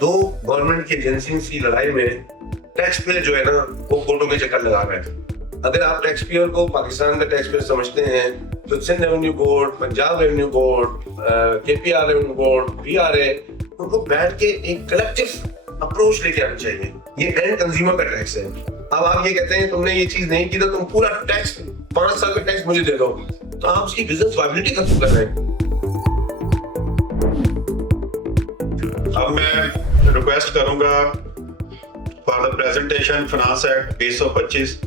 दो गवर्नमेंट की एजेंसीज की लड़ाई में टैक्स पेयर जो है ना वो कोर्टों के चक्कर लगा रहे हैं। अगर आप टैक्स पेयर को पाकिस्तान का टैक्स पेयर समझते हैं तो Sindh revenue board, Punjab revenue board, KPR revenue board, PRA, उनको बैठ के एक कलेक्टिव अप्रोच लेके आना चाहिए। ये एंड कंज्यूमर का टैक्स है। अब आप ये कहते हैं तुमने ये चीज नहीं की तो तुम पूरा टैक्स 5 साल का टैक्स मुझे दे दो, तो आप उसकी बिजनेस वायबिलिटी खत्म कर रहे हैं। अब मैं रिक्वेस्ट करूंगा for the presentation finance act 2025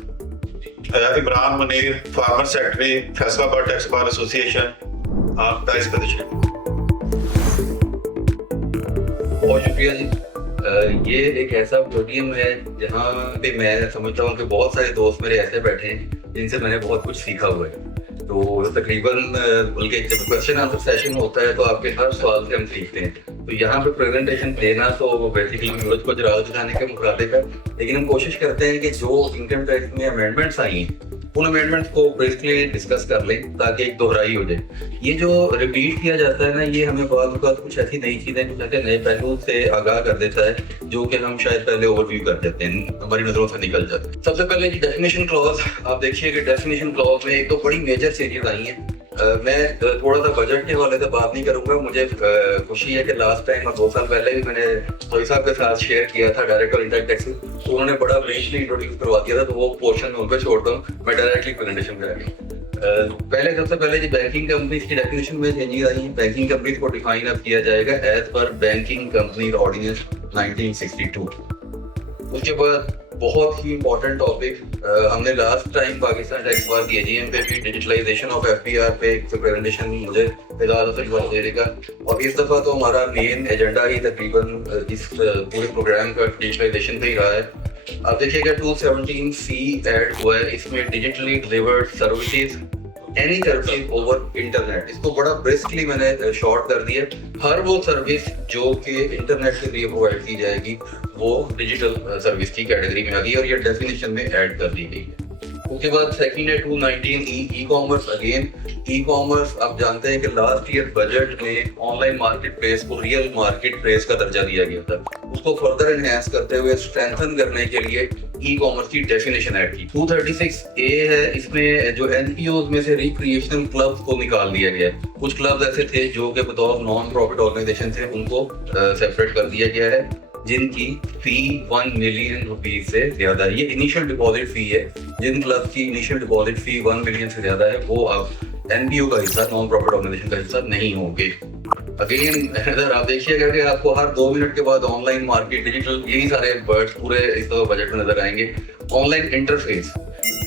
Imran Munir, farmer secretary, Faisalabad tax bar association, आपका इस पोजीशन। बहुत शुक्रिया जी। ये एक ऐसा पोडियम है जहाँ पे मैं समझता हूँ कि बहुत सारे दोस्त मेरे ऐसे बैठे हैं जिनसे मैंने बहुत कुछ सीखा हुआ है। तो तकरीबन बल्कि जब क्वेश्चन आंसर सेशन होता है तो आपके हर सवाल से हम सीखते हैं। तो यहाँ पे प्रेजेंटेशन देना तो बेसिकली नॉलेज को जरा दिखाने के मुताबिक है, लेकिन हम कोशिश करते हैं कि जो इनकम टैक्स में अमेंडमेंट्स आई हैं उन अमेंडमेंट्स को बेसिकली डिस्कस कर लें ताकि एक दोहराई हो जाए। ये जो रिपीट किया जाता है ना, ये हमें बाद कुछ ऐसी नई चीज़ें, कुछ ऐसे नए पहलू से आगाह कर देता है जो कि हम शायद पहले ओवरव्यू कर देते हैं, हमारी नज़रों से निकल जाते हैं। सबसे पहले जी डेफिनेशन क्लॉज, आप देखिए कि डेफिनेशन क्लॉज में एक तो बड़ी मेजर चेंजेस आई हैं। मैं थोड़ा सा बजट के हवाले से बात नहीं करूंगा। मुझे खुशी है कि लास्ट टाइम और 2 साल पहले भी मैंने सोई साहब के साथ शेयर किया था डायरेक्ट और इनडायरेक्ट टैक्सेस, तो उन्होंने बड़ा ब्रीफली इंट्रोड्यूस करवा दिया था, तो वो पोर्शन में उनको छोड़ता हूँ, मैं डायरेक्टली प्रेजेंटेशन करेंगे। पहले सबसे पहले जी बैंकिंग कंपनीज की डेफिनेशन में चेंजेस आई हैं। बैंकिंग कंपनीज को डिफाइन अब किया जाएगा as per banking company ordinance 1962। उसके बाद बहुत ही इंपॉर्टेंट टॉपिक, हमने last time Pakistan tax bar की AGM पे भी डिजिटलाइजेशन ऑफ FBR पे एक प्रेजेंटेशन मुझे इजाजत से जवाब देगा, और इस दफा तो हमारा मेन एजेंडा ही तकरीबन इस पूरे प्रोग्राम का डिजिटलाइजेशन पे ही रहा है। आप देखिएगा 217C ऐड हुआ है, इसमें digitally delivered services any service over internet, इसको बड़ा ब्रिस्कली मैंने शॉर्ट कर दिया। हर वो सर्विस जो कि इंटरनेट के जरिए प्रोवाइड की जाएगी वो डिजिटल सर्विस की कैटेगरी में आ गई और ये डेफिनेशन में ऐड कर दी गई है। उसके बाद सेकंड है 219E e commerce. Again e commerce, आप जानते हैं कि लास्ट ईयर बजट में ऑनलाइन मार्केट प्लेस को रियल मार्केट प्लेस का दर्जा दिया गया था। उसको फर्दर एनहांस करते हुए स्ट्रेंथन करने के लिए ई कॉमर्स की डेफिनेशन ऐड की। 236A है, इसमें जो NPOs में से रिक्रिएशनल क्लब्स को निकाल दिया गया है। कुछ क्लब्स ऐसे थे जो कि बतौर नॉन प्रॉफिट ऑर्गेनाइजेशन थे, उनको सेपरेट कर दिया गया है जिनकी फी 1 मिलियन रुपीज से ज्यादा है। ये इनिशियल डिपॉजिट फी है। जिन क्लब की इनिशियल डिपॉजिट फी 1 मिलियन से ज्यादा है वो अब NPO का हिस्सा, नॉन प्रॉफिट ऑर्गेनाइजेशन का हिस्सा नहीं होंगे। अगेन अगर आप देखिएगा कि आपको हर 2 मिनट के बाद ऑनलाइन मार्केट, डिजिटल, यही सारे वर्ड्स पूरे इस बजट में नजर आएंगे। ऑनलाइन इंटरफेस,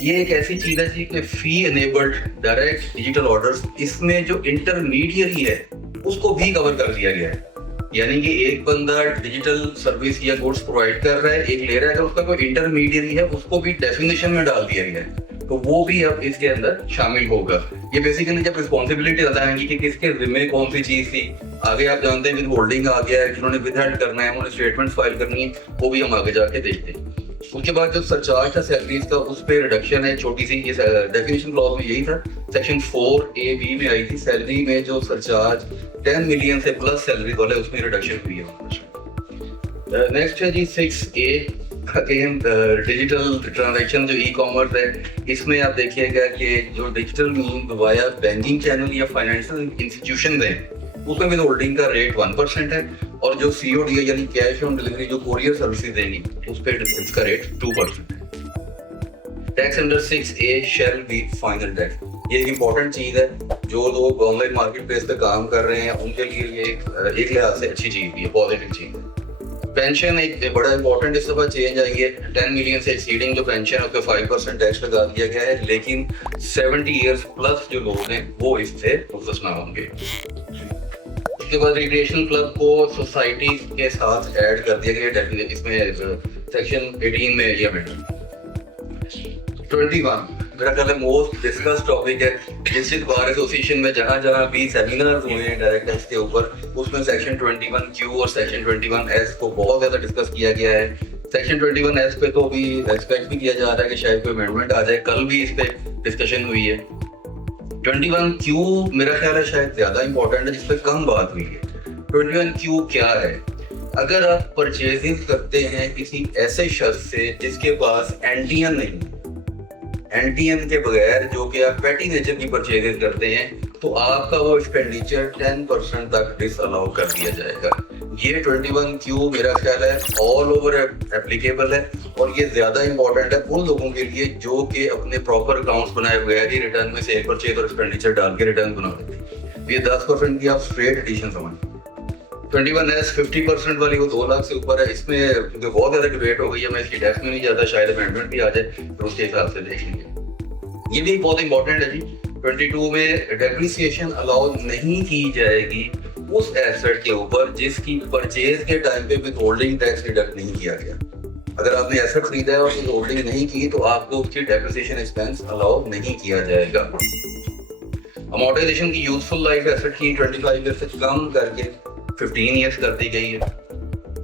ये एक ऐसी चीज है कि फी एनेबल्ड डायरेक्ट डिजिटल ऑर्डर्स, इसमें जो इंटरमीडियरी है उसको भी कवर कर दिया गया है। यानी कि एक बंदा डिजिटल सर्विस या गुड्स प्रोवाइड कर रहा है, एक ले रहा है, अगर उसका कोई इंटरमीडियरी है उसको भी डेफिनेशन में डाल दिया गया है, तो वो भी अब इसके अंदर शामिल होगा। ये बेसिकली जब रिस्पॉन्सिबिलिटी बताएंगे कि किसके जिम्मे कौन सी चीज थी। आगे आप जानते हैं विद होल्डिंग आ गया है, जिन्होंने विद हेड करना है उन्होंने स्टेटमेंट फाइल करनी है, वो भी हम आगे जाके देखते हैं। उसके बाद जो सरचार्ज था सैलरीज का, उस पर रिडक्शन है छोटी सी। ये डेफिनेशन क्लॉज में यही था, सेक्शन 4AB में आई थी। सैलरी में जो सरचार्ज 10 मिलियन से प्लस सैलरी वाले, उसमें रिडक्शन हुई है। नेक्स्ट है जी 6A, अगेन डिजिटल ट्रांजैक्शन जो ई कॉमर्स है, इसमें आप देखिएगा कि जो digital mean via banking channel या फाइनेंशियल इंस्टीट्यूशन है उसमें विद होल्डिंग का रेट 1% है, और जो COD है यानी कैश ऑन डिलीवरी जो कोरियर सर्विसेज देंगी उस पर इसका रेट 2% है। Tax under 6A shall be final tax, ये एक इंपॉर्टेंट चीज है। जो लोग ऑनलाइन मार्केट प्लेस पे काम कर रहे हैं उनके लिए ये एक लिहाज से अच्छी चीज भी है, पॉजिटिव चीज है। पेंशन एक बड़ा इंपॉर्टेंट इस दफा चेंज आई है। 10 मिलियन से एक्सीडिंग जो पेंशन है उस पर 5% टैक्स लगा दिया गया है, लेकिन 70 ईयर्स प्लस जो लोग हैं वो इससे मुस्तस्ना होंगे। उसके बाद रिक्रिएशनल क्लब को सोसाइटी के साथ ऐड कर दिया गया, इसमें सेक्शन 18 में ये अमेंडमेंट। 21 मेरा ख्याल है मोस्ट डिस्कस टॉपिक है। डिस्ट्रिक्ट बार एसोसिएशन में जहाँ जहाँ भी सेमिनार्स हुए हैं डायरेक्ट टैक्स के ऊपर, उसमें सेक्शन 21Q और सेक्शन 21S को बहुत ज्यादा डिस्कस किया गया है। सेक्शन 21S पे तो अभी एक्सपेक्ट भी किया जा रहा है कि शायद कोई अमेंडमेंट आ जाए, कल भी इस पे डिस्कशन हुई है। 21Q मेरा ख्याल है शायद ज्यादा इंपॉर्टेंट है, जिस पे कम बात हुई है। 21Q क्या है? अगर आप परचेजिंग करते हैं किसी ऐसे शख्स से जिसके पास एनटीएन नहीं है, एनटीएन के बगैर जो कि आप पेटी नेचर की परचेजेस करते हैं, तो आपका वो एक्सपेंडिचर 10% तक डिसअलाउ कर दिया जाएगा। ये 21Q मेरा ख्याल है ऑल ओवर एप्लीकेबल है, और ये ज्यादा इंपॉर्टेंट है उन लोगों के लिए जो कि अपने प्रॉपर अकाउंट्स बनाए हुए हैं कि रिटर्न में सेल परचेज और एक्सपेंडिचर डाल के रिटर्न बना देते हैं। ये 10% की आप स्ट्रेट एडिशन समझ। 21S 50% वाली वो 2 लाख से ऊपर है। इसमें क्योंकि बहुत ज्यादा डिबेट हो गई है, मैं इसकी डेप्थ में नहीं जाता, शायद अमेंडमेंट भी आ जाए तो उसके हिसाब से देख लेंगे। ये भी बहुत इंपॉर्टेंट है जी। 22 में डेप्रिसिएशन अलाउ नहीं की जाएगी उस एसेट के ऊपर जिसकी परचेज के टाइम पे विथहोल्डिंग टैक्स डिडक्ट नहीं किया गया। अगर आपने एसेट खरीदा है और विथहोल्डिंग नहीं की तो आपको उसकी डेप्रिसिएशन एक्सपेंस अलाउ नहीं किया जाएगा। अमोर्टाइजेशन की यूजफुल लाइफ एसेट की 25 ईयर से कम करके 15 ईयर्स कर दी गई है।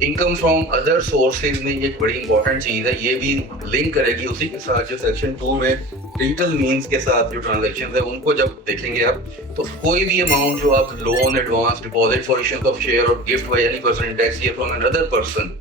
इनकम फ्रॉम अदर सोर्सेज में ये बड़ी इंपॉर्टेंट चीज है, ये भी लिंक करेगी उसी के साथ जो सेक्शन 2 में डिजिटल मीन्स के साथ जो ट्रांजैक्शन है उनको जब देखेंगे आप, तो कोई भी अमाउंट जो आप loan, advance, deposit for issuance of share और gift by any person in tax year from another person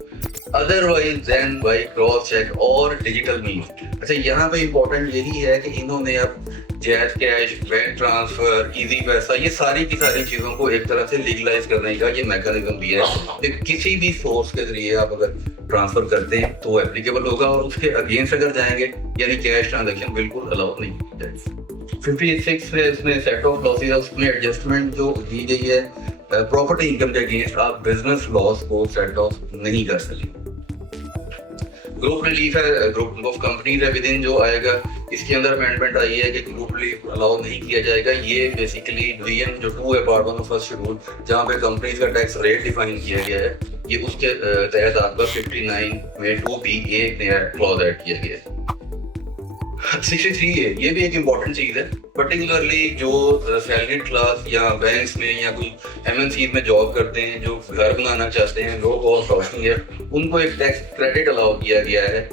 otherwise than by cross cheque और डिजिटल मीन्स। अच्छा, यहाँ पे इंपॉर्टेंट यही है कि इन्होंने अब जैज cash, bank transfer, Easypaisa, ये सारी की सारी चीजों को एक तरह से लीगलाइज करने का ये मैकेनिज्म दिया है कि किसी भी सोर्स के जरिए आप अगर ट्रांसफर करते हैं तो एप्लीकेबल होगा, और उसके अगेंस्ट अगर जाएंगे यानी कैश ट्रांजैक्शन बिल्कुल अलाउ नहीं जाएगी। 56 में इसमें सेट ऑफ लॉसेस, उसमें एडजस्टमेंट जो दी गई है प्रॉपर्टी इनकम के अगेंस्ट आप बिजनेस लॉस को सेट ऑफ नहीं कर सकते। ग्रुप रिलीफ है, ग्रुप ऑफ कंपनीज है विद इन जो आएगा, इसके अंदर अमेंडमेंट आई है कि ग्रुप रिलीफ अलाउ नहीं किया जाएगा। ये बेसिकली डिवीजन जो 2 है पार्ट 1 ऑफ फर्स्ट शेड्यूल जहाँ पे कंपनीज का टैक्स रेट डिफाइन किया गया है, ये उसके तहत आपका 59 में 2B एक नया क्लॉज ऐड किया गया है। 63 है, ये भी एक इम्पॉर्टेंट चीज है, पर्टिकुलरली जो सैलरीड क्लास या बैंक्स में या कोई MNCs में जॉब करते हैं, जो घर बनाना चाहते हैं, लो कॉस्ट हाउसिंग है, उनको एक टैक्स क्रेडिट अलाउ किया गया है।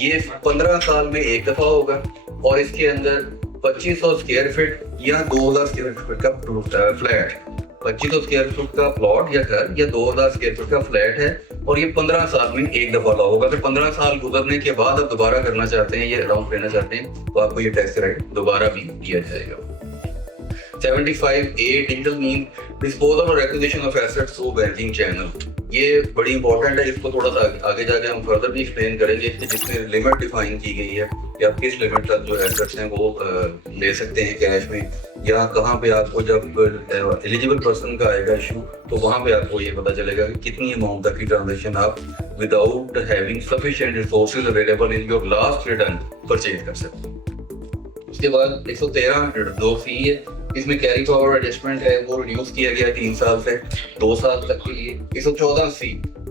ये 15 साल में एक दफा होगा, और इसके अंदर 2500 स्क्वायर फीट या 2000 स्क्वायर फीट का फ्लैट, 2500 स्क्वायर फीट का प्लॉट या घर या 2000 स्क्वायर फीट का फ्लैट है, और ये 15 साल में एक दफा अलाउ होगा। अगर 15 साल गुजरने के बाद आप दोबारा करना चाहते हैं, ये अलाउंस लेना चाहते हैं, तो आपको ये टैक्स क्रेडिट दोबारा भी दिया जाएगा। 75A डिजिटल मीन डिस्पोजल और acquisition of assets through banking channel, ये बड़ी इंपॉर्टेंट है। इसको थोड़ा सा आगे जाके हम फर्दर भी एक्सप्लेन करेंगे कि जिसमें लिमिट डिफाइन की गई है कि आप किस लिमिट तक जो एसेट्स हैं वो ले सकते हैं कैश में, या कहाँ पे आपको जब एलिजिबल पर्सन का आएगा इशू तो वहाँ पे आपको ये पता चलेगा कि कितनी अमाउंट तक की ट्रांजेक्शन आप without having sufficient resources available in your last return purchase कर सकते हैं। उसके बाद 113 दो फी है, इसमें कैरी फॉरवर्ड एडजस्टमेंट है, वो रिड्यूस किया गया 3 साल से 2 साल तक के लिए। 114 सी,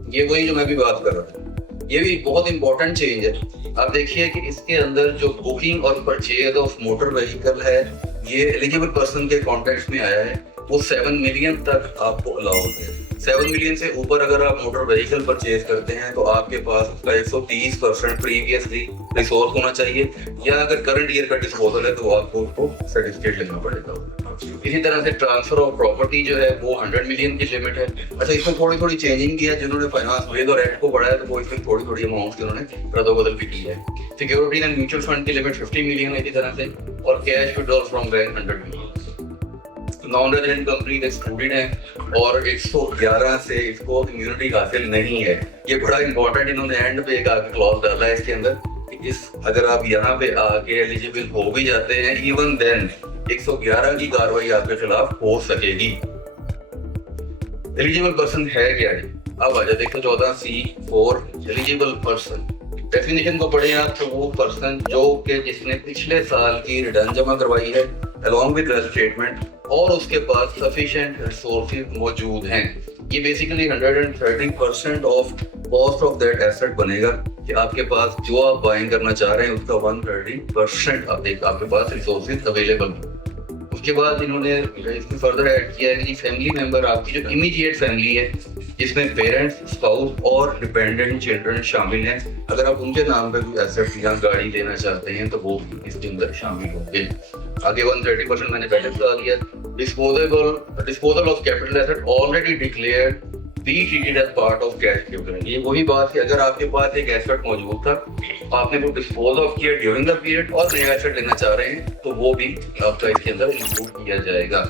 ये वही जो मैं भी बात कर रहा था, ये भी बहुत इंपॉर्टेंट चेंज है। आप देखिए कि इसके अंदर जो बुकिंग और परचेज ऑफ मोटर व्हीकल है, ये एलिजिबल पर्सन के कॉन्टेक्स्ट में आया है, वो 7 मिलियन तक आपको अलाउ है। 7 मिलियन से ऊपर अगर आप मोटर व्हीकल परचेज करते हैं तो आपके पास उसका 130% प्रीवियसली रिसोर्स होना चाहिए, या अगर करंट ईयर का डिस्पोजल है तो आपको उसको सर्टिफिकेट लेना पड़ेगा। इसी तरह से ट्रांसफर ऑफ प्रॉपर्टी जो है वो 100 मिलियन की लिमिट है। अच्छा, इसमें थोड़ी थोड़ी चेंजिंग की है, जिन्होंने फाइनेंस वेद और एक्ट को बढ़ाया तो वो इसमें थोड़ी थोड़ी अमाउंट की उन्होंने रद्द-बदल भी की है। सिक्योरिटी एंड म्यूचुअल फंड की लिमिट 50 मिलियन है इसी तरह से, और cash withdrawal from bank 100 million. Non resident company excluded है, और 111 से इसको इम्यूनिटी हासिल नहीं है। ये बड़ा इंपॉर्टेंट, इन्होंने एंड पे एक आगे क्लॉज डाला है इसके अंदर, इस अगर आप यहाँ पे आके एलिजिबल हो भी जाते हैं, इवन देन 111 की कार्रवाई आपके खिलाफ हो सकेगी। एलिजिबल पर्सन है क्या है? अब आ जाते 114C4 एलिजिबल पर्सन डेफिनेशन को पढ़े आप, तो वो पर्सन जो कि जिसने पिछले साल की रिटर्न जमा करवाई है अलॉन्ग विद स्टेटमेंट, और उसके पास सफिशिएंट रिसोर्सेज मौजूद हैं। ये basically 130% of cost of that asset बनेगा कि आपके पास जो आप बाइंग करना चाह रहे हैं उसका 130% आपके पास रिसोर्सेज अवेलेबल है। उसके बाद इन्होंने इसमें फर्दर ऐड किया है कि फैमिली मेंबर आपकी जो इमीडिएट फैमिली है, जिसमें पेरेंट्स, स्पाउस और डिपेंडेंट चिल्ड्रन शामिल हैं, अगर आप उनके नाम पे कोई एसेट या गाड़ी लेना चाहते हैं तो वो इसके अंदर शामिल होंगे। आगे 130% मैंने पहले बता दिया। Disposal of capital asset already declared be treated as part of cash equivalent. ये वही बात है, अगर आपके पास एक एसेट मौजूद था, आपने वो डिस्पोज ऑफ किया ड्यूरिंग द पीरियड और नया एसेट लेना चाह रहे हैं, तो वो भी आपका इसके अंदर इंक्लूड किया जाएगा।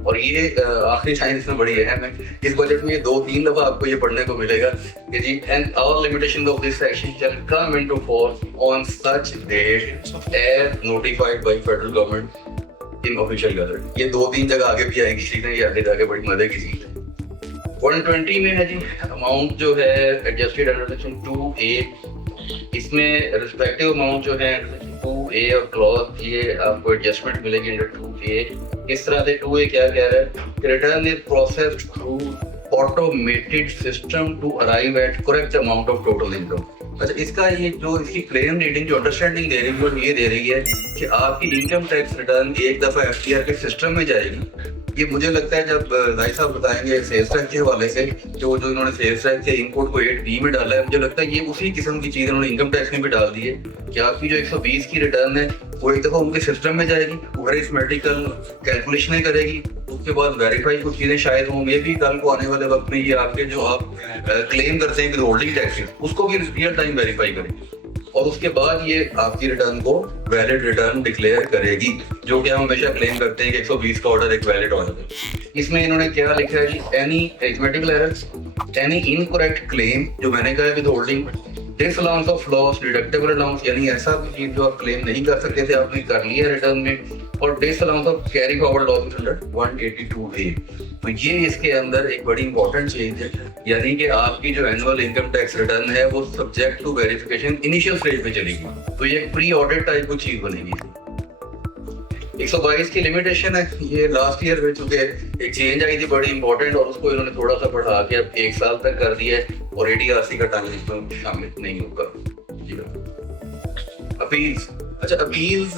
और ये आखिरी लाइन इसमें बड़ी अहम है, इस बजट में 2-3 दफा आपको ये पढ़ने को मिलेगा कि जी and all limitations of this section shall come into force on such date as notified by federal government in official gazette. ये 2-3 जगह आगे भी आएगी चीजें, ये आगे जाके बड़ी मजे की चीज है। 120 में है जी अमाउंट जो है एडजस्टेड अंडर सेक्शन 2A, इसमें रिस्पेक्टिव अमाउंट जो है 2A और क्लॉज ये आपको एडजस्टमेंट मिलेगी अंडर 2A। इस तरह से 2A क्या कह रहा है, return is processed through automated system to arrive at correct amount of total income. अच्छा, इसका ये जो इसकी क्लेम रीडिंग जो अंडरस्टैंडिंग दे रही है वो ये दे रही है कि आपकी इनकम टैक्स रिटर्न एक दफा FTR के सिस्टम में जाएगी। ये मुझे लगता है जब राय साहब बताएंगे सेल्स टैक्स के हवाले से, जो इन्होंने सेल्स टैक्स के इनपुट को 8B में डाला है, मुझे लगता है ये उसी किस्म की चीज इन्होंने इनकम टैक्स में भी डाल दी है कि आपकी जो 120 की रिटर्न है वो एक दफा उनके सिस्टम में जाएगी, वो अरिथमेटिकल कैलकुलेशनें करेगी, उसके बाद वेरीफाई कुछ चीजें शायद हों, मे भी कल को आने वाले वक्त में ये आपके जो आप क्लेम करते हैं विद होल्डिंग टैक्सेस उसको भी रियल टाइम वेरीफाई करेगी और उसके बाद ये आपकी रिटर्न को वैलिड रिटर्न डिक्लेयर करेगी, जो कि हम हमेशा क्लेम करते हैं कि 120 का ऑर्डर एक वैलिड ऑर्डर है। इसमें इन्होंने क्या लिखा है जी, any arithmetical errors, any incorrect claim, जो मैंने कहा withholding, disallowance of loss, deductible allowance, यानी ऐसा कोई चीज जो आप क्लेम नहीं कर सकते थे आपने कर लिया रिटर्न में, और disallowance of carry forward loss under 182A। तो ये इसके अंदर एक बड़ी इंपॉर्टेंट चीज है, यानी कि आपकी जो एनुअल इनकम टैक्स रिटर्न है वो subject to verification initial stage पे चलेगी, तो ये एक प्री ऑडिट टाइप की चीज बनेगी। 122 की लिमिटेशन है, ये लास्ट ईयर में चूंकि एक चेंज आई थी बड़ी इंपॉर्टेंट और उसको इन्होंने थोड़ा सा बढ़ा के अब 1 साल तक कर दिया है और ADRC का टाइम इसमें शामिल नहीं होगा। अपील्स, अच्छा अपील्स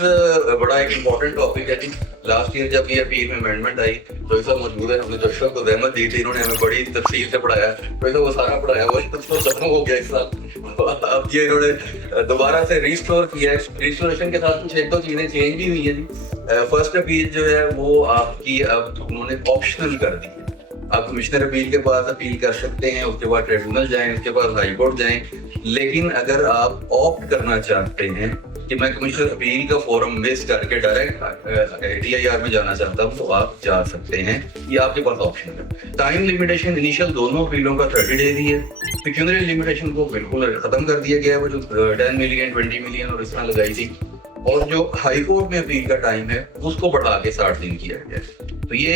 बड़ा एक इम्पोर्टेंट टॉपिक है जी। लास्ट ईयर जब ये अपील में अमेंडमेंट आई तो ऐसा मौजूद है, हमने दर्शकों को जहमत दी थी, इन्होंने हमें बड़ी तफसील से पढ़ाया, तो ऐसा वो सारा पढ़ाया वही तो खत्म हो गया इस साल। अब ये इन्होंने दोबारा से रिस्टोर किया है, रिस्टोरेशन के साथ कुछ 1-2 चीजें चेंज भी हुई है जी। फर्स्ट अपील जो है वो आपकी अब उन्होंने ऑप्शनल कर दी है, आप कमिश्नर अपील के पास अपील कर सकते हैं, उसके बाद ट्रिब्यूनल जाएं, उसके बाद हाई कोर्ट जाएं, लेकिन अगर आप ऑप्ट करना चाहते हैं कि मैं कमिश्नर अपील का फॉर्म मिस करके डायरेक्ट DIR में जाना चाहता हूं, तो आप जा सकते हैं, ये आपके पास ऑप्शन है। टाइम लिमिटेशन इनिशियल दोनों अपीलों का 30 डेज ही है, पिक्यूनरी लिमिटेशन को बिल्कुल खत्म कर दिया गया है, वो जो 10 मिलियन 20 मिलियन और इस तरह लगाई थी, और जो हाई कोर्ट में अपील का टाइम है उसको बढ़ा के 60 दिन किया गया है। तो ये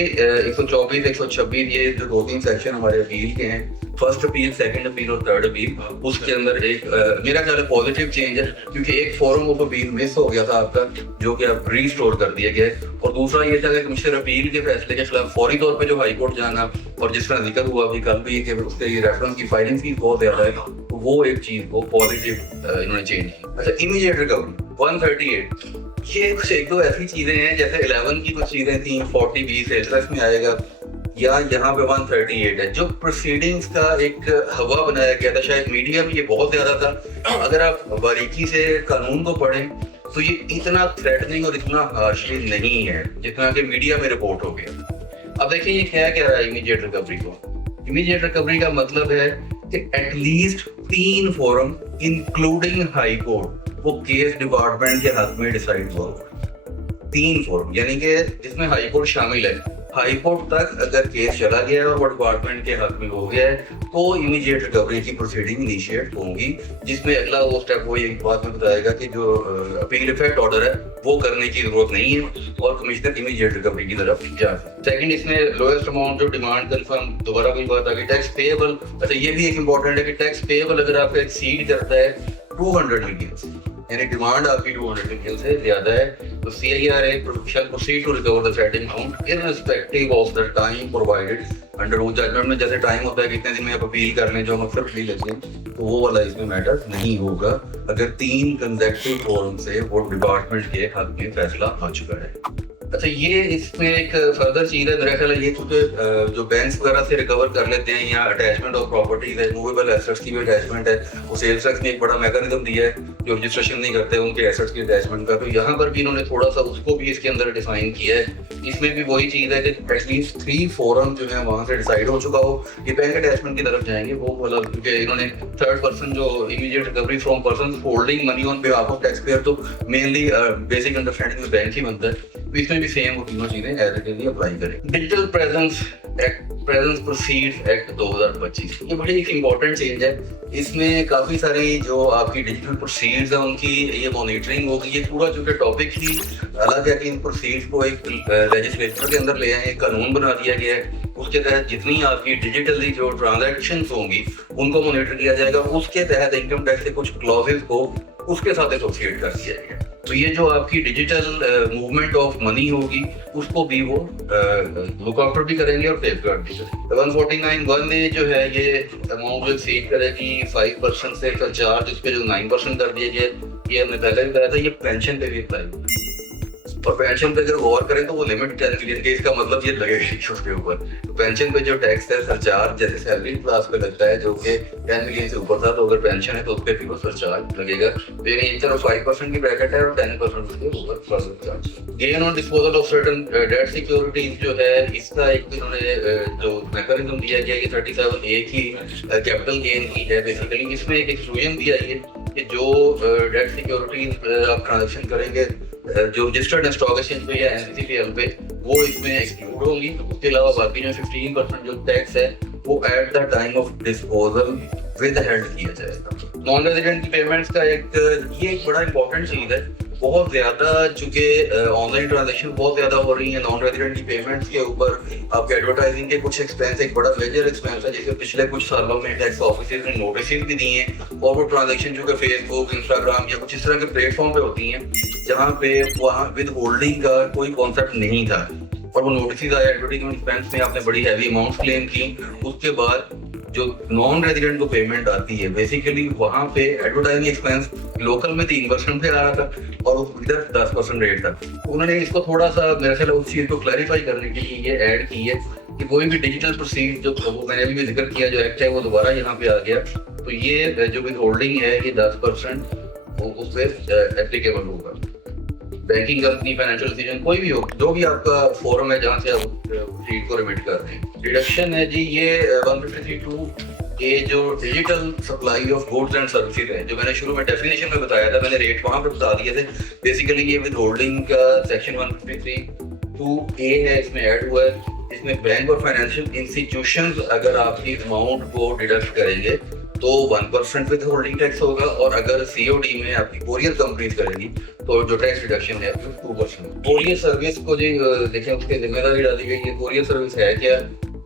124, 126 ये जो 2-3 सेक्शन हमारे अपील के हैं, फर्स्ट अपील, सेकंड अपील और थर्ड अपील, उसके अंदर एक मेरा ख्याल है पॉजिटिव चेंज है, क्योंकि एक फॉर्म ऑफ अपील मिस हो गया था आपका जो कि अब रीस्टोर कर दिया गया है, और दूसरा ये था कि कमिश्नर अपील के फैसले के खिलाफ फौरी तौर पे जो हाई कोर्ट जाना, और जिसका जिक्र हुआ अभी कल भी कि उसके रेफरेंस की फाइलिंग फीस बहुत ज्यादा है, तो वो एक चीज को पॉजिटिव इन्होंने चेंज की। अच्छा, इमीडिएट रिकवरी 138, ये कुछ 1-2 ऐसी चीजें हैं जैसे 11 की कुछ चीजें थी 40B सेल्स में आएगा, या यहाँ पे 138 है, जो प्रोसीडिंग्स का एक हवा बनाया गया था, शायद मीडिया में ये बहुत ज्यादा था, अगर आप बारीकी से कानून को पढ़ें तो ये इतना थ्रेटनिंग और इतना हार्शली नहीं है जितना कि मीडिया में रिपोर्ट हो गया। अब देखिए ये क्या कह रहा है इमीडिएट रिकवरी को। इमीडिएट रिकवरी का मतलब है कि at least 3 forum including high court वो केस डिपार्टमेंट के हक में डिसाइड हुआ, 3 फोरम, यानी कि जिसमें हाई कोर्ट शामिल है, हाई कोर्ट तक अगर केस चला गया है और वो डिपार्टमेंट के हक में हो गया है तो इमीडिएट रिकवरी की प्रोसीडिंग इनिशिएट होंगी, जिसमें अगला वो स्टेप वो ये बात में बताएगा कि जो अपील इफेक्ट ऑर्डर है वो करने की जरूरत नहीं है और कमिश्नर इमीडिएट रिकवरी की तरफ जा सकते। सेकंड, इसमें लोएस्ट अमाउंट जो डिमांड कंफर्म, दोबारा कोई बात आ गई, टैक्स पेएबल। अच्छा, ये भी एक इंपॉर्टेंट है कि टैक्स पेएबल अगर आपका एक्सीड करता है 200 मिलियन, यानी डिमांड आपकी 200 मिलियन से ज्यादा है, तो CIRA shall proceed to recover the said amount irrespective of the time provided under वो जजमेंट में जैसे टाइम होता है कितने दिन में आप अपील कर लें, जो हम अक्सर अपील लेते हैं, तो वो वाला इसमें मैटर नहीं होगा अगर 3 कंसेक्यूटिव फोरम से वो डिपार्टमेंट के हक में फैसला आ चुका है। अच्छा, ये इसमें एक फर्दर चीज है मेरा ख्याल है, ये क्योंकि जो बैंक्स वगैरह से रिकवर कर लेते हैं या अटैचमेंट ऑफ प्रॉपर्टीज है, मूवेबल एसेट्स की भी अटैचमेंट है, वो सेल्स टैक्स ने एक बड़ा मैकेनिज्म दिया है जो रजिस्ट्रेशन नहीं करते उनके एसेट्स की अटैचमेंट का, तो यहाँ पर भी इन्होंने थोड़ा सा उसको भी इसके अंदर डिफाइन किया है। इसमें भी वही चीज है कि एटलीस्ट 3 फोरम जो है वहां से डिसाइड हो चुका हो कि बैंक अटैचमेंट की तरफ जाएंगे, वो मतलब क्योंकि इन्होंने थर्ड पर्सन जो immediate recovery from person holding money on behalf of tax payer, तो मेनली बेसिक अंडरस्टैंडिंग में बैंक ही बनता है, तो इसमें भी सेम वो तीनों चीजें एज इट इज अप्लाई करें। Digital presence act, presence proceeds act 2025, ये बड़ी एक इम्पोर्टेंट चेंज है। इसमें काफी सारी जो आपकी डिजिटल प्रोसीड्स है उनकी ये मॉनिटरिंग होगी। ये पूरा जो कि टॉपिक ही अलग है कि इन प्रोसीड्स को एक लेजिस्लेचर के अंदर ले आए, एक कानून बना दिया गया है, उसके तहत जितनी आपकी डिजिटली जो ट्रांजैक्शंस होंगी उनको मॉनिटर किया जाएगा, उसके तहत इनकम टैक्स के कुछ क्लॉजेस को उसके साथ एसोसिएट कर दिया गया। तो ये जो आपकी डिजिटल मूवमेंट ऑफ मनी होगी उसको भी वो लुक आफ्टर भी करेंगे और सेफ गार्ड भी करेंगे। 149(1)(a जो है ये अमाउंट जो सेव करेगी 5% से चार्ज, इस पे जो 9% कर दिया गया, ये हमने पहले भी बताया था, ये पेंशन पे भी अप्लाई, और पेंशन पे अगर गौर करें तो वो लिमिट 10 मिलियन के, इसका मतलब ये लगेगा उसके ऊपर। तो पेंशन पे जो टैक्स है सरचार्ज जैसे सैलरी क्लास पे लगता है जो कि 10 मिलियन से ऊपर था, तो अगर पेंशन है तो उस पर भी वो सरचार्ज लगेगा। तो यानी चलो 5% की ब्रैकेट है और 10% उसके ऊपर surcharge. Gain on disposal of certain debt securities जो है, इसका एक इन्होंने जो मैकेनिज्म दिया गया ये 37A की कैपिटल गेन की है बेसिकली। इसमें एक एक्सक्लूजन दिया है कि जो डेट सिक्योरिटीज आप ट्रांजेक्शन करेंगे जो रजिस्टर्ड स्टॉक एक्सचेंज पे या एनसीसीपीएल पे, वो इसमें एक्सक्लूड होंगी। उसके अलावा बाकी जो 15% जो टैक्स है वो at the time of disposal with held किया जाएगा। नॉन रेजिडेंट की पेमेंट्स का ये एक बड़ा इंपॉर्टेंट चीज है। बहुत ज्यादा चूंकि ऑनलाइन ट्रांजेक्शन बहुत ज्यादा हो रही है, नॉन रेजिडेंट की पेमेंट्स के ऊपर आपके एडवर्टाइजिंग के कुछ एक्सपेंस एक बड़ा मेजर एक्सपेंस है, जिसे पिछले कुछ सालों में टैक्स ऑफिस ने नोटिस भी दिए हैं, और वो ट्रांजेक्शन जो कि फेसबुक, इंस्टाग्राम या कुछ इस तरह के प्लेटफॉर्म पे होती हैं जहाँ पे वहाँ विद होल्डिंग का कोई कॉन्सेप्ट नहीं था, और वो नोटिस आए एडवर्टाइजमेंट एक्सपेंस में आपने बड़ी हैवी अमाउंट क्लेम की। उसके बाद जो नॉन रेजिडेंट को पेमेंट आती है बेसिकली वहाँ पे एडवर्टाइजिंग एक्सपेंस लोकल में 3% पे आ रहा था और इधर 10% रेट था। तो उन्होंने इसको थोड़ा सा मेरे ख्याल उस चीज को क्लैरिफाई करने के लिए ये ऐड की है कि कोई भी डिजिटल प्रोसीड जो वो मैंने अभी जिक्र किया जो एक्ट है वो दोबारा यहाँ पे आ गया, तो ये जो विद होल्डिंग है ये 10% वो उस पर एप्लीकेबल होगा। बैंकिंग कंपनी, फाइनेंशियल इंस्टीट्यूशन, कोई भी हो, जो भी आपका फोरम है जहाँ से आप शीट को रिमिट कर रहे हैं। डिडक्शन है जी ये 153(2) ये जो digital supply of goods and services है, जो मैंने शुरू में डेफिनेशन में बताया था, मैंने रेट वहां पे बता दिए थे। बेसिकली ये विद होल्डिंग का सेक्शन 153(2)(a है, इसमें ऐड हुआ है। इसमें बैंक और फाइनेंशियल इंस्टीट्यूशंस अगर आपकी अमाउंट को डिडक्ट करेंगे तो 1% विद होल्डिंग टैक्स होगा, और अगर सीओडी में आपकी कोरियर कंपनीज करेगी तो जो टैक्स रिडक्शन है 2%। कोरियर सर्विस को जी देखें उसकी जिम्मेदारी डाली गई है। कोरियर सर्विस है क्या?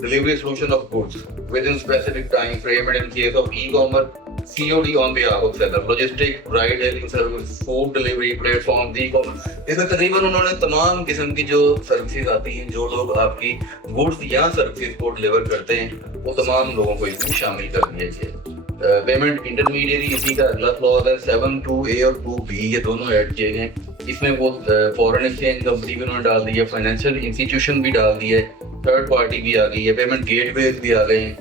Delivery solution of goods within specific time frame and in case of e-commerce COD on behalf of seller, logistic, ride hailing service, food delivery platform, e-commerce, इसमें तकरीबन उन्होंने तमाम किस्म की जो सर्विसेज आती हैं, जो लोग आपकी गुड्स या सर्विसेज को डिलीवर करते हैं, वो तमाम लोगों को इसमें शामिल कर दिया गया। पेमेंट इंटरमीडिएरी इसी का अगला क्लॉज है। 7(2)(a) और 2(b) ये दोनों ऐड किए गए। इसमें वो फॉरेन एक्सचेंज कंपनी भी उन्होंने डाल दी है, फाइनेंशियल इंस्टीट्यूशन भी डाल दी है, थर्ड पार्टी भी आ गई है, पेमेंट गेटवेज भी आ गए हैं,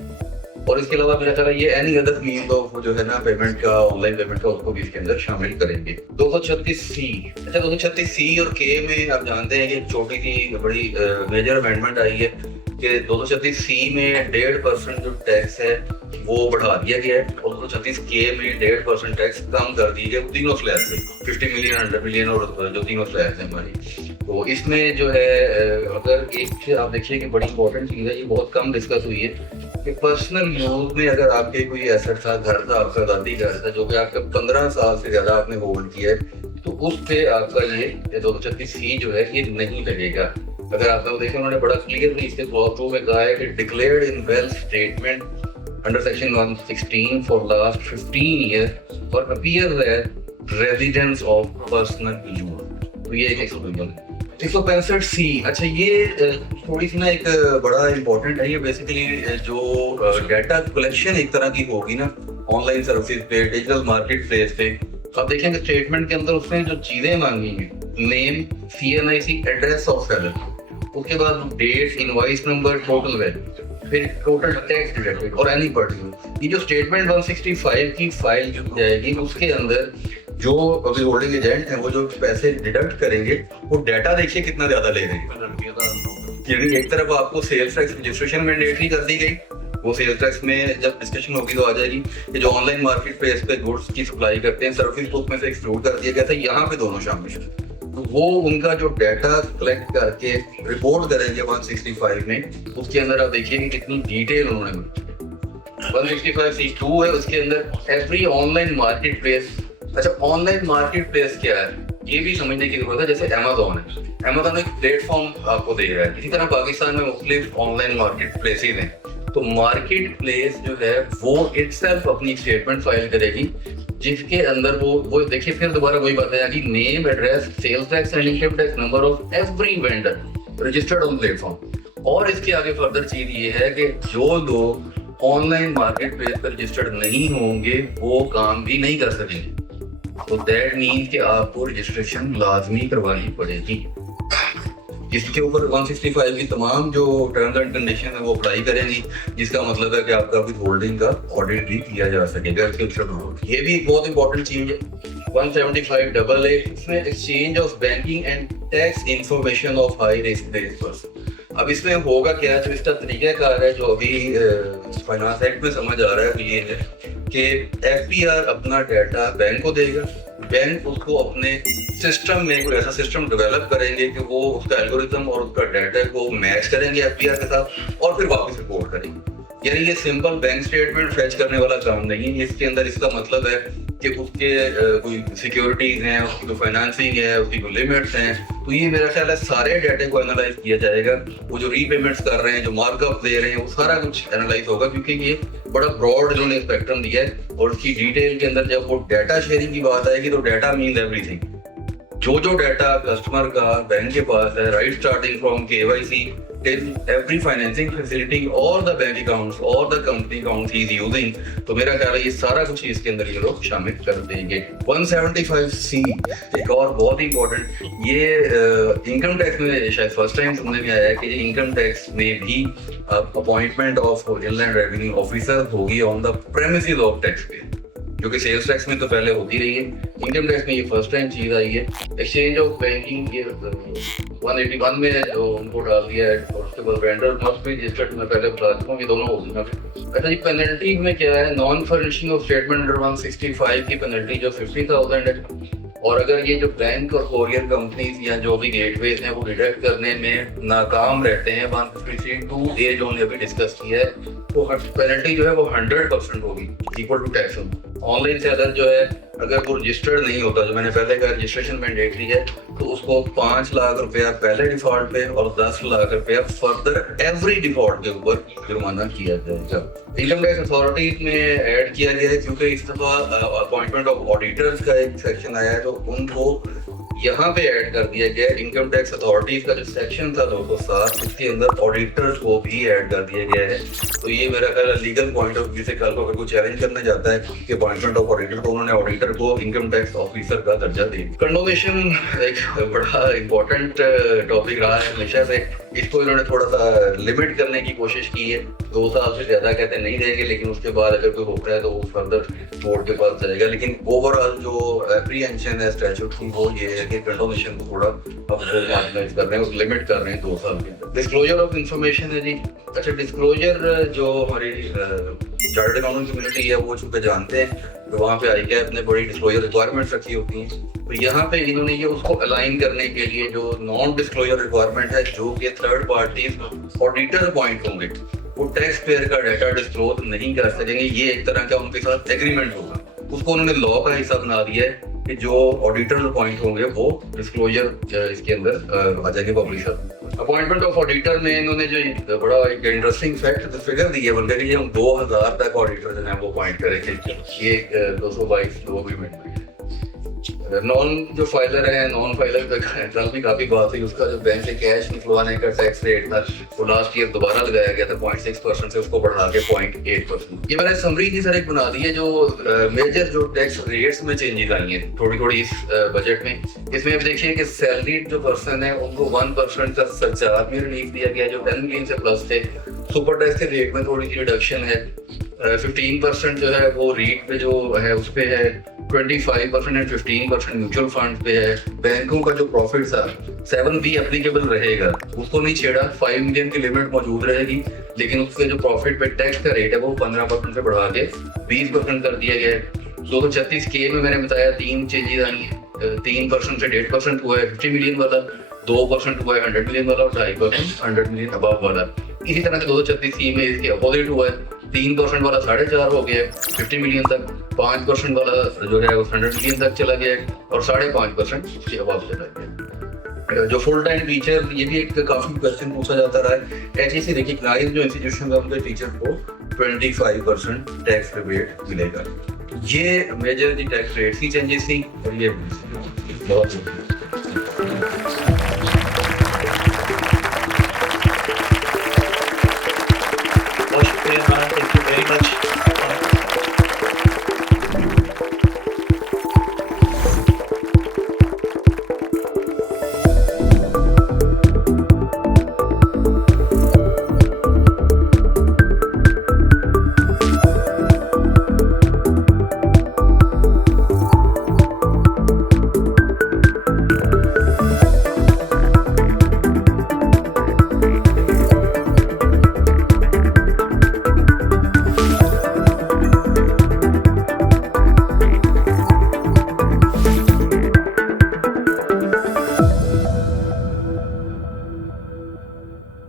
और इसके अलावा मेरा ख्याल है ये एनी अदर मीन्स ऑफ जो है ना पेमेंट का, ऑनलाइन पेमेंट का, उसको भी इसके अंदर शामिल करेंगे। 236C, अच्छा 236C और K में आप जानते हैं कि छोटी सी बड़ी मेजर अमेंडमेंट आई है कि 236C में 1.5% जो टैक्स है वो बढ़ा दिया गया है, और 236K में 1.5% टैक्स कम कर दी गई तीनों स्लैब पे, 50 मिलियन, 100 मिलियन और जो तीनों स्लैब है हमारी। तो इसमें जो है अगर एक आप देखिए कि बड़ी इंपॉर्टेंट चीज़ है, ये बहुत कम डिस्कस हुई है कि पर्सनल यूज में अगर आपके कोई एसेट था, घर था, आपका दादी घर था, जो कि आपका 15 साल से ज्यादा आपने होल्ड किया है, तो उस पे आपका ये 236C जो है ये नहीं लगेगा। अगर आपने देखें उन्होंने बड़ा क्लियरली इसके क्लॉज 2 में कहा है कि declared in wealth statement under section 116 for last 15 year और appear as residence of personal use, तो ये एक एक्सक्लूजन है। 165C, अच्छा ये थोड़ी सी ना एक बड़ा इंपॉर्टेंट है। ये बेसिकली जो डाटा कलेक्शन एक तरह की होगी ना ऑनलाइन सर्विसेज पे, डिजिटल मार्केट प्लेस पे, आप देखेंगे स्टेटमेंट के अंदर उसने जो चीजें मांगी हैं name, CNIC, address of seller, उसके बाद date, invoice number, total value, फिर टोटल टैक्स डिडक्टेड और एनी पर्टिकुलर। ये जो स्टेटमेंट 165 की फाइल जो जाएगी उसके अंदर जो अभी होल्डिंग एजेंट है वो जो पैसे डिडक्ट करेंगे वो डाटा देखिए कितना ज्यादा ले रहे हैं। यानी एक तरफ आपको सेल्स टैक्स रजिस्ट्रेशन मैंडेटरी कर दी गई, वो सेल्स टैक्स में जब डिस्कशन होगी तो आ जाएगी कि जो ऑनलाइन मार्केट प्लेस पे गुड्स की सप्लाई करते हैं सर्विस को उसमें से एक्सक्लूड कर दिया गया था, यहाँ पे दोनों शामिल है। तो वो उनका जो डाटा कलेक्ट करके रिपोर्ट करेंगे 165 में, उसके अंदर आप देखिए कि कितनी डिटेल उन्होंने 165C2 है, उसके अंदर एवरी ऑनलाइन मार्केट प्लेस। अच्छा, ऑनलाइन मार्केट प्लेस क्या है ये भी समझने की जरूरत है। जैसे अमेजोन है, अमेजोन एक प्लेटफॉर्म आपको दे रहा है, इसी तरह पाकिस्तान में मुख्तलिफ ऑनलाइन मार्केट प्लेसेस हैं। तो मार्केट प्लेस जो है वो इटसेल्फ अपनी स्टेटमेंट फाइल करेगी जिसके अंदर वो देखिए फिर दोबारा वही बात है कि name, address, sales tax and income tax, number of every vendor registered on platform. और इसके आगे फर्दर चीज ये है कि जो लोग ऑनलाइन मार्केट प्लेस पर रजिस्टर्ड नहीं होंगे वो काम भी नहीं कर सकेंगे। तो दैट मीन्स कि आपको रजिस्ट्रेशन लाजमी करवानी पड़ेगी, जिसके ऊपर 165 की तमाम जो टर्म्स एंड कंडीशन है वो अप्लाई करेंगी, जिसका मतलब है कि आपका विद होल्डिंग का ऑडिट भी किया जा सकेगा। ये भी एक बहुत इंपॉर्टेंट चीज है 175AA, इसमें exchange of banking and tax information of high risk person. अब इसमें होगा क्या, जो इसका तरीकाकार है जो अभी फाइनेंस एक्ट में समझ आ रहा है, तो ये है कि FPR अपना डाटा बैंक को देगा, बैंक उसको अपने सिस्टम में कोई ऐसा सिस्टम डेवलप करेंगे कि वो उसका एल्गोरिथम और उसका डाटा को मैच करेंगे FPR के साथ और फिर वापस रिपोर्ट करेंगे। यानी ये सिंपल बैंक स्टेटमेंट फेच करने वाला काम नहीं है। इसके अंदर इसका मतलब है कि उसके कोई सिक्योरिटीज हैं, उसकी कोई फाइनेंसिंग है, उसकी कोई लिमिट्स हैं, तो ये मेरा ख्याल है सारे डाटे को एनालाइज किया जाएगा। वो जो रीपेमेंट्स कर रहे हैं, जो मार्कअप दे रहे हैं, वो सारा कुछ एनालाइज होगा, क्योंकि ये बड़ा ब्रॉड इन्होंने स्पेक्ट्रम दिया है। और उसकी डिटेल के अंदर जब वो डाटा शेयरिंग की बात आएगी तो डाटा मीन्स एवरीथिंग। जो डाटा कस्टमर का बैंक के पास है, right starting from KYC till every financing facility or the bank accounts or the company accounts he is using, तो मेरा ख्याल है ये सारा कुछ इसके अंदर ये लोग शामिल कर देंगे। 175C एक और बहुत ही इंपॉर्टेंट, ये इनकम टैक्स में शायद फर्स्ट टाइम सुनने में आया है कि इनकम टैक्स में भी appointment of inland revenue officer होगी on the premises of taxpayer, जो कि सेल्स टैक्स में तो पहले होती रही है, इनकम टैक्स में ये फर्स्ट टाइम चीज आई है। एक्सचेंज ऑफ बैंकिंग ये 181 में जो उनको डाल दिया है, और उसके बाद वेंडर मस्ट बी रजिस्टर्ड, मैं पहले बता चुका हूँ, ये दोनों होगी ना। अच्छा जी, पेनल्टी में क्या है, non furnishing of statement under 165 की पेनल्टी जो 50,000 है। और अगर ये जो बैंक और कोरियर कंपनीज या जो भी गेटवेज हैं वो डिटेक्ट करने में नाकाम रहते हैं 152A जो हमने अभी डिस्कस किया है, तो पेनल्टी जो है वो 100% होगी, equal to tax. Online seller जो है अगर वो रजिस्टर्ड नहीं होता, जो मैंने पहले कहा रजिस्ट्रेशन मैंडेटरी है, तो उसको 5 लाख रुपया पहले डिफॉल्ट पे और 10 लाख रुपया फर्दर एवरी डिफॉल्ट के ऊपर जुर्माना किया जाएगा। इनकम टैक्स अथॉरिटीज में ऐड किया गया है क्योंकि इस दफा अपॉइंटमेंट ऑफ ऑडिटर्स का एक सेक्शन आया है, तो उनको यहाँ पे ऐड कर दिया गया। इनकम टैक्स अथॉरिटीज का जो सेक्शन था 207, इसके अंदर ऑडिटर्स को भी ऐड कर दिया गया है। तो ये मेरा ख्याल लीगल पॉइंट ऑफ व्यू से कल को अगर कोई चैलेंज करने जाता है कि अपॉइंटमेंट ऑफ ऑडिटर, तो उन्होंने ऑडिटर को इनकम टैक्स ऑफिसर का दर्जा दे दिया। कंडोनेशन एक बड़ा इंपॉर्टेंट टॉपिक रहा है हमेशा से, इसको इन्होंने थोड़ा सा लिमिट करने की कोशिश की है। 2 साल से ज्यादा कहते नहीं देंगे, लेकिन उसके बाद अगर कोई होता है तो वो फर्दर कोर्ट के पास जाएगा। लेकिन ओवरऑल जो एप्रीहेंशन है स्टैट्यूट की वो ये है कि कंडोनेशन को थोड़ा मार्जिनाइज कर रहे हैं, लिमिट कर रहे हैं 2 साल के अंदर। डिस्क्लोजर ऑफ इंफॉर्मेशन है जी। अच्छा, डिस्क्लोजर जो हमारी चार्टर्ड अकाउंटेंट कम्युनिटी है वो चूंकि जानते हैं, तो वहाँ पे ICAP ने बड़ी डिस्क्लोजर रिक्वायरमेंट्स रखी होती हैं। तो यहाँ पे इन्होंने ये उसको अलाइन करने के लिए जो नॉन डिस्क्लोजर रिक्वायरमेंट है, जो कि थर्ड पार्टीज ऑडिटर अपॉइंट होंगे, वो टैक्स पेयर का डाटा डिस्क्लोज नहीं कर सकेंगे। ये एक तरह का उनके साथ एग्रीमेंट होगा, उसको उन्होंने लॉ का हिस्सा बना दिया है कि जो ऑडिटर अपॉइंट होंगे वो डिस्क्लोजर इसके अंदर आ जाएंगे पब्लिशर। अपॉइंटमेंट ऑफ ऑडिटर में इन्होंने जो बड़ा एक इंटरेस्टिंग फैक्ट फिगर दी है, बल्कि ये हम 2000 तक ऑडिटर जो है वो अपॉइंट करेंगे। ये 222 लो अग्रीमेंट में नॉन जो फाइलर है, नॉन फाइलर का कल भी काफी बात हुई, उसका जो बैंक से कैश निकलवाने का टैक्स रेट था वो लास्ट ईयर दोबारा लगाया गया था 0.6% से उसको बढ़ा के 0.8%। ये मैंने समरी की सर एक बना दी है जो मेजर जो टैक्स रेट्स में चेंजेस आई हैं थोड़ी थोड़ी इस बजट में। इसमें आप देखिए कि सैलरीड जो पर्सन है उनको 1% का सरचार्ज में रिलीफ दिया गया जो 10 मिलियन से प्लस थे। सुपर टैक्स के रेट में थोड़ी सी रिडक्शन है, 15% जो है वो रीट पे जो है उस पे है, 25% एंड 15% म्यूचुअल फंड पे है। बैंकों का जो प्रॉफिट था 7B एप्लीकेबल रहेगा, उसको नहीं छेड़ा, 5 मिलियन की लिमिट मौजूद रहेगी, लेकिन उसके जो प्रॉफिट पे टैक्स का रेट है वो 15% से बढ़ा के 20% कर दिया गया है। 236K में मैंने बताया 3 चेंजेस आई हैं, 3% से 1.5% हुआ है 50 मिलियन वाला, 2% हुआ है 100 मिलियन वाला और 2.5% 100 मिलियन अबव वाला। इसी तरह से 236C में इसके अपोजिट हुआ है, 3% वाला 4.5 हो गया है 50 मिलियन तक, 5% वाला जो है वो 100 मिलियन तक चला गया है और 5.5% के अबव चला गया। जो फुल टाइम टीचर, ये भी एक काफी क्वेश्चन पूछा जाता रहा है। HEC रिकग्नाइज्ड जो इंस्टीट्यूशन है उनके टीचर को 25% टैक्स रिबेट मिलेगा। ये मेजर दी टैक्स रेट की चेंजेस थी और ये बहुत